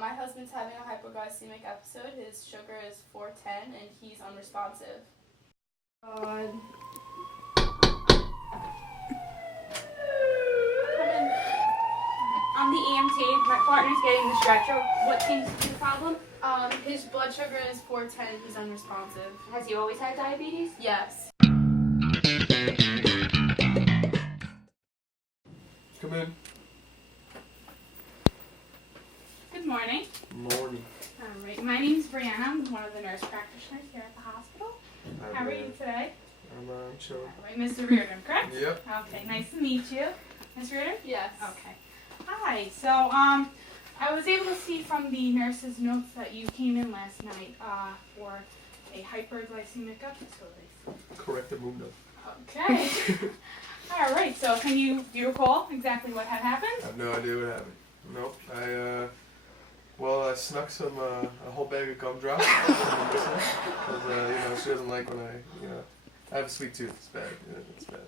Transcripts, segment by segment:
My husband's having a hyperglycemic episode. His sugar is 410 and he's unresponsive. God. On the EMT, my partner's getting the stretcher. What seems to be the problem? His blood sugar is 410 and he's unresponsive. Has he always had diabetes? Yes. Come in. Good morning. Morning. All right, my name's Brianna. I'm one of the nurse practitioners here at the hospital. How are you today? I'm chilling. All right, Mr. Reardon, correct? Yep. Okay, nice to meet you. Ms. Reardon? Yes. Okay. Hi. So, I was able to see from the nurse's notes that you came in last night for a hyperglycemic episode. Correct the mundo. Okay. All right. So, do you recall exactly what had happened? I have no idea what happened. Nope. I snuck some a whole bag of gumdrops because she doesn't like when I have a sweet tooth. It's bad. It's bad.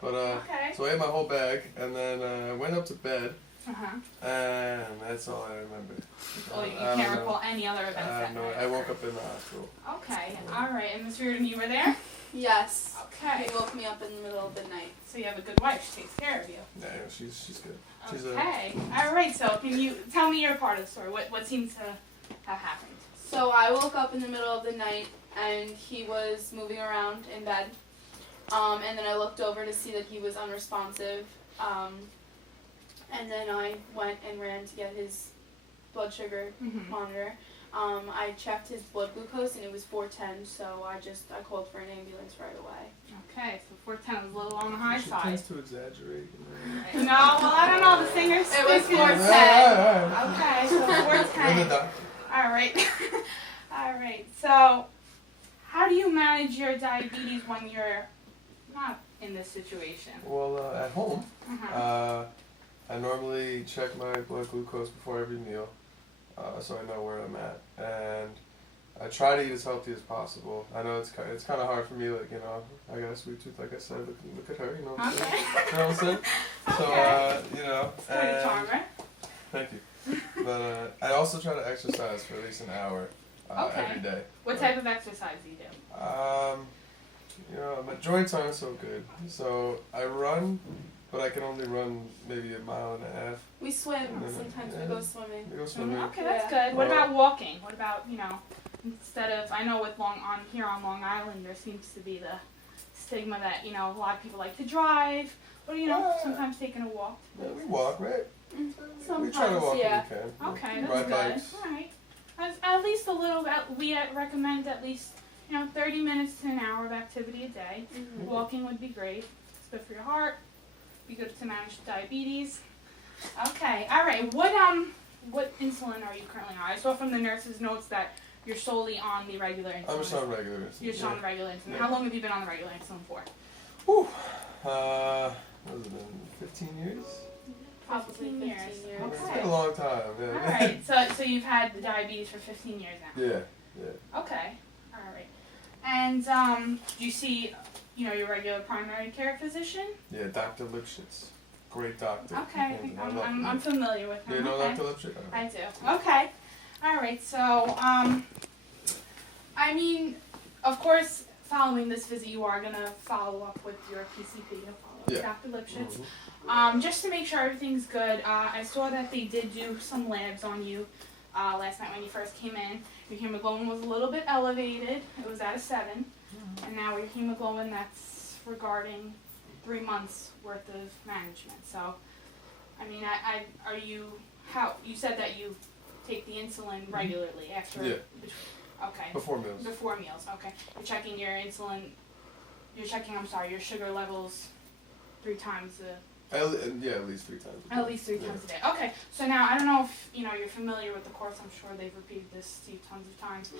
But Okay. so I ate my whole bag and then I went up to bed. Uh-huh. And that's all I remember. Well, you can't recall any other events that night. I woke up in the hospital. Okay. All right. And Ms. Reardon, you were there? Yes. Okay. He woke me up in the middle of the night. So you have a good wife. She takes care of you. Yeah, she's good. She's Okay. All right. So can you tell me your part of the story? What seems to have happened? So I woke up in the middle of the night and he was moving around in bed. And then I looked over to see that he was unresponsive. And then I went and ran to get his blood sugar monitor. I checked his blood glucose and it was 410, so I called for an ambulance right away. Okay, so 410 was a little on the high She side. tends to exaggerate. No, well, I don't know. The singer's It was speaking. 410. Okay, so You're the 410. doctor. All right. All right. So, how do you manage your diabetes when you're not in this situation? Well, at home, Uh-huh. I normally check my blood glucose before every meal, so I know where I'm at, and I try to eat as healthy as possible. I know it's kind of hard for me, like I got a sweet tooth, like I said. Look at her, you know what I'm saying? You know what I'm saying? So It's pretty charming. Thank you. But I also try to exercise for at least an hour every day. What type of exercise do you do? My joints aren't so good, so I run. But I can only run maybe 1.5 miles. We swim. Sometimes we go swimming. We go swimming. Okay, that's good. What about walking? What about, instead of, I know with here on Long Island, there seems to be the stigma that, a lot of people like to drive, or, sometimes taking a walk. Yeah, we walk, right? Sometimes, we try to walk yeah. when we can. Okay, We that's ride good. bikes. All right. At least a little, we recommend at least, 30 minutes to an hour of activity a day. Walking would be great. It's good for your heart. Be good to manage diabetes. Okay, all right. What insulin are you currently on? I saw from the nurse's notes that you're solely on the regular insulin. I'm just on regular insulin. You're just on the regular insulin. Yeah. How long have you been on the regular insulin for? Whew. What has it been? 15 years? Probably 15 years. Okay. It's been a long time. Yeah. All right. So you've had the diabetes for 15 years now. Yeah. Okay. All right. And do you see, your regular primary care physician? Yeah, Dr. Lipschitz. Great doctor. Okay. I'm familiar with him. You know Okay. Dr. Lipschitz? I do. Okay. All right. So, of course, following this visit, you are going to follow up with your PCP. You'll follow up with Dr. Lipschitz. Just to make sure everything's good. I saw that they did do some labs on you last night when you first came in. Your hemoglobin was a little bit elevated. It was at a 7. And now your hemoglobin, that's regarding 3 months worth of management. So, you said that you take the insulin regularly after? Yeah. Okay. Before meals. Before meals, okay. You're checking your insulin, your sugar levels 3 times a... At least 3 times a day. At least 3 times a day. Okay, so now I don't know if you're familiar with the course. I'm sure they've repeated this to you tons of times.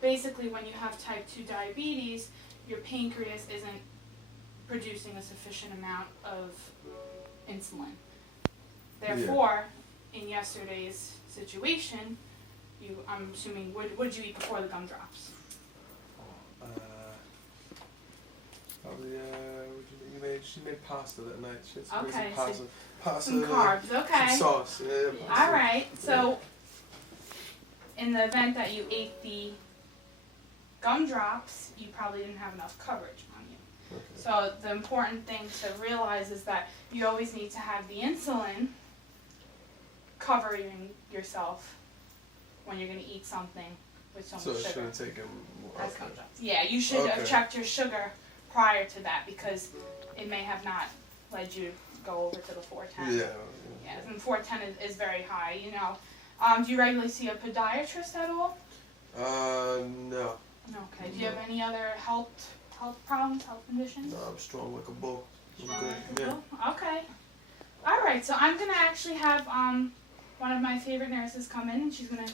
Basically, when you have type 2 diabetes, your pancreas isn't producing a sufficient amount of insulin. Therefore, in yesterday's situation, I'm assuming, what did you eat before the gumdrops? Probably, she made pasta that night. She had some Okay, pasta, some carbs, okay. some sauce. Yeah, pasta. All right, so in the event that you ate the gumdrops, you probably didn't have enough coverage on you. Okay. So the important thing to realize is that you always need to have the insulin covering yourself when you're going to eat something with so So much I sugar. should have taken. As Okay. gumdrops. Yeah, you should have Okay. checked your sugar prior to that because it may have not led you to go over to the 410. Yeah. Yeah, and 410 is very high, you know. Do you regularly see a podiatrist at all? No. Okay. Do you have any other health problems, health conditions? No, I'm strong like a bull. I'm Strong good. like a Yeah. bull? Okay. All right. So I'm gonna actually have one of my favorite nurses come in, and she's gonna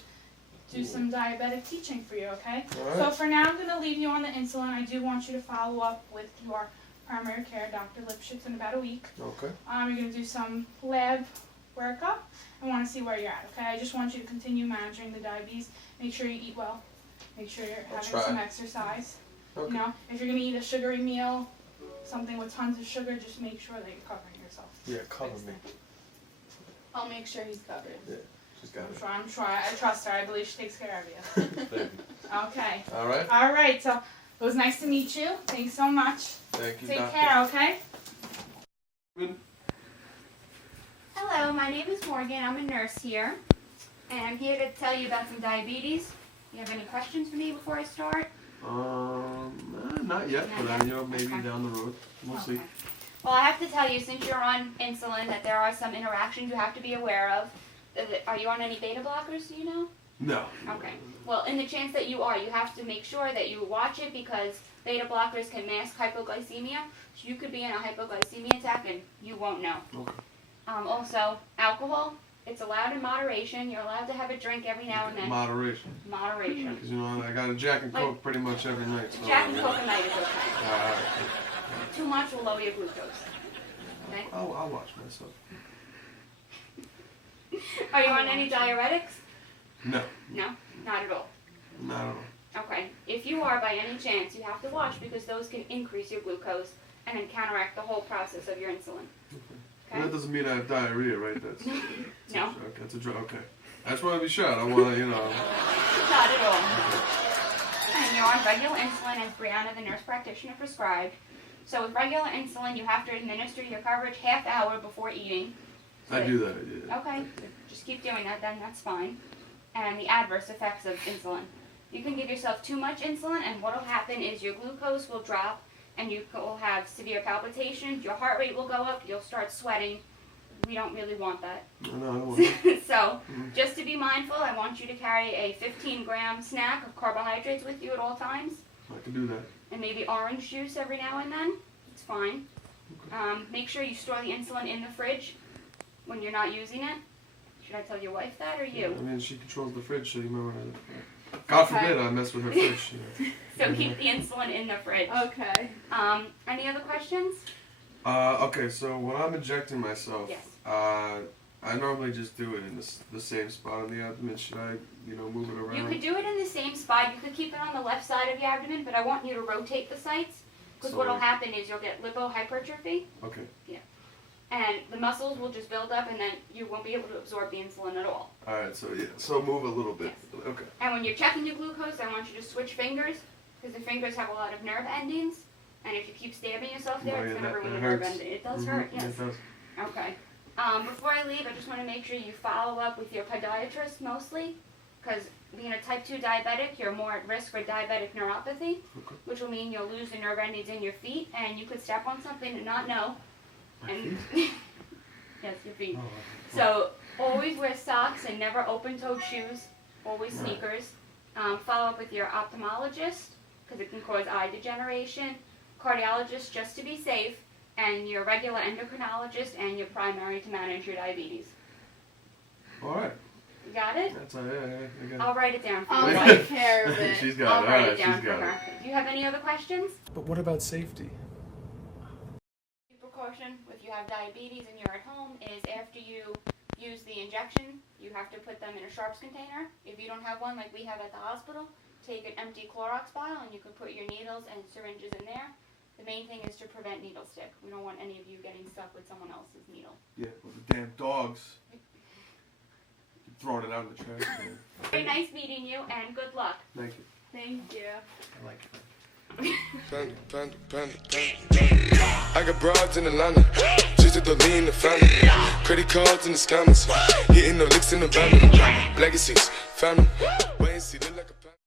do some diabetic teaching for you. Okay. All So right. for now, I'm gonna leave you on the insulin. I do want you to follow up with your primary care, Dr. Lipschitz, in about a week. Okay. You're gonna do some lab workup. I want to see where you're at. Okay. I just want you to continue managing the diabetes. Make sure you eat well. Make sure you're I'll having try. some exercise. Okay. You know, if you're gonna eat a sugary meal, something with tons of sugar, just make sure that you're covering yourself. Yeah, cover me. I'll make sure he's covered. Yeah, she's got it. I'm sure. I trust her. I believe she takes care of you. Thank you. Okay. All right. All right. So it was nice to meet you. Thanks so much. Thank you, Take Doctor. care. Okay. Hello, my name is Morgan. I'm a nurse here, and I'm here to tell you about some diabetes. You have any questions for me before I start? Not yet, Not but yet? maybe Okay. down the road. We'll see. Okay. Well, I have to tell you, since you're on insulin, that there are some interactions you have to be aware of. Are you on any beta blockers, do you know? No. Okay. Well, in the chance that you are, you have to make sure that you watch it because beta blockers can mask hypoglycemia. So you could be in a hypoglycemia attack and you won't know. Okay. Also, alcohol, it's allowed in moderation. You're allowed to have a drink every now and then. Moderation. Moderation. Because I got a Jack and Coke pretty much every night. So, Jack and Coke a night is okay. All right. Too much will lower your glucose. Okay? I'll watch myself. Are you on any diuretics? No. No, not at all. Not at all. Okay. If you are by any chance, you have to watch because those can increase your glucose and then counteract the whole process of your insulin. Well, that doesn't mean I have diarrhea, right? That's No. Okay, that's a drug. Okay. I just want to be sure. I want to, Not at all. And you're on regular insulin as Brianna, the nurse practitioner, prescribed. So with regular insulin, you have to administer your coverage half hour before eating. So I do that. Yeah. Okay, just keep doing that then, that's fine. And the adverse effects of insulin. You can give yourself too much insulin and what will happen is your glucose will drop and you will have severe palpitations, your heart rate will go up, you'll start sweating. We don't really want that. No, I don't want to. So, just to be mindful, I want you to carry a 15-gram snack of carbohydrates with you at all times. I can do that. And maybe orange juice every now and then. It's fine. Make sure you store the insulin in the fridge when you're not using it. Should I tell your wife that or you? I mean, she controls the fridge, so you might want to. God forbid I mess with her fridge. So keep the insulin in the fridge. Okay. Any other questions? Okay, so when I'm injecting myself, Yes. I normally just do it in the same spot on the abdomen. Should I, move it around? You could do it in the same spot. You could keep it on the left side of your abdomen, but I want you to rotate the sites because So what will like- happen is you'll get lipohypertrophy. Okay. And the muscles will just build up and then you won't be able to absorb the insulin at all. Alright, so move a little bit. Yes. Okay. And when you're checking your glucose, I want you to switch fingers because the fingers have a lot of nerve endings. And if you keep stabbing yourself there, Oh, it's yeah, going to that ruin the nerve hurts. ending. It does Mhm, hurt, yes. It does. Okay. Before I leave, I just want to make sure you follow up with your podiatrist mostly because being a type 2 diabetic, you're more at risk for diabetic neuropathy, Okay. which will mean you'll lose the nerve endings in your feet and you could step on something and not know. My And feet? yes, your feet. Oh, So always wear socks and never open-toed shoes. Always Right. sneakers. Follow up with your ophthalmologist because it can cause eye degeneration. Cardiologist just to be safe, and your regular endocrinologist and your primary to manage your diabetes. Alright. You got it? That's all right. I got I'll write it down for I'll you. take care of it. She's I'll got it. write Alright, it down she's for got her. it. Do you have any other questions? But what about safety? Precaution if you have diabetes and you're at home is after you use the injection, you have to put them in a sharps container. If you don't have one like we have at the hospital, take an empty Clorox bottle and you can put your needles and syringes in there. The main thing is to prevent needle stick. We don't want any of you getting stuck with someone else's needle. Yeah, well, the damn dogs. throwing it out in the trash can. Very nice meeting you, and good luck. Thank you. Thank you. I like it. I got broads in Atlanta, just at the lean the family. Credit cards in the scammers, hitting the licks in the van. Legacies, family. Wait and see the